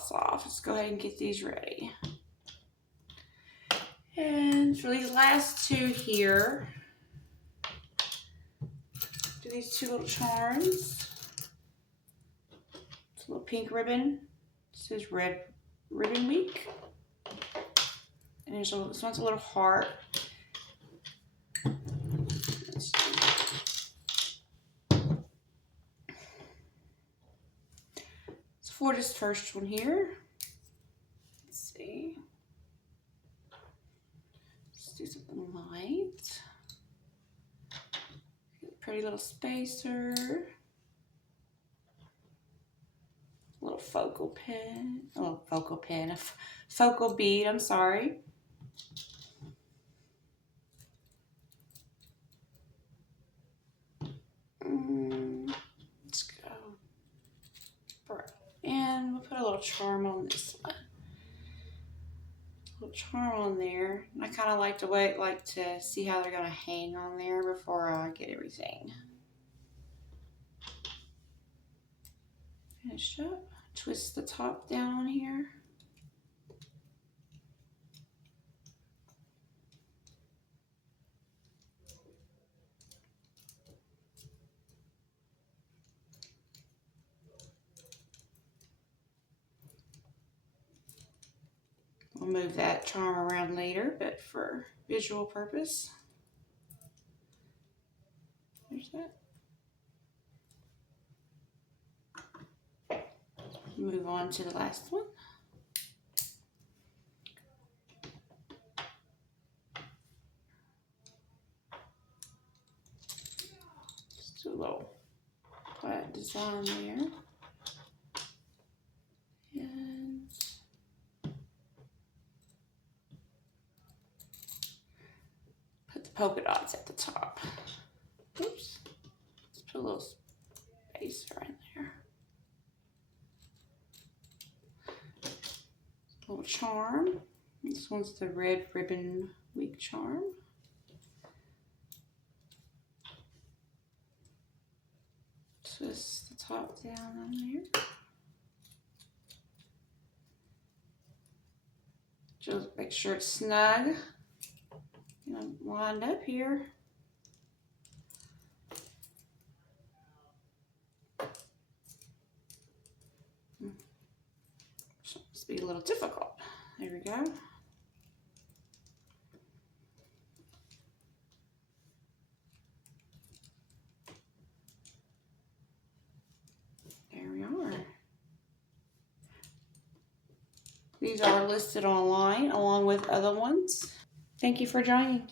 dots off. Let's go ahead and get these ready. And for these last two here, do these two little charms. It's a little pink ribbon. This is Red Ribbon Week. And this one's a little heart. So for this first one here, let's see. Let's do something light. Pretty little spacer. A little focal pen. Oh, focal pen. A focal bead, I'm sorry. Let's go. And we'll put a little charm on this one. A little charm on there. And I kind of like to see how they're going to hang on there before I get everything finished up. Twist the top down on here. We'll move that charm around later, but for visual purpose. There's that. Move on to the last one. Just do a little plaid design there. And put the polka dots at the top. Oops. Let's put a little spacer in there. Little charm. This one's the Red Ribbon Week charm. Twist the top down on there. Just make sure it's snug. Lined up here. So must be a little difficult. There we go. There we are. These are listed online along with other ones. Thank you for joining.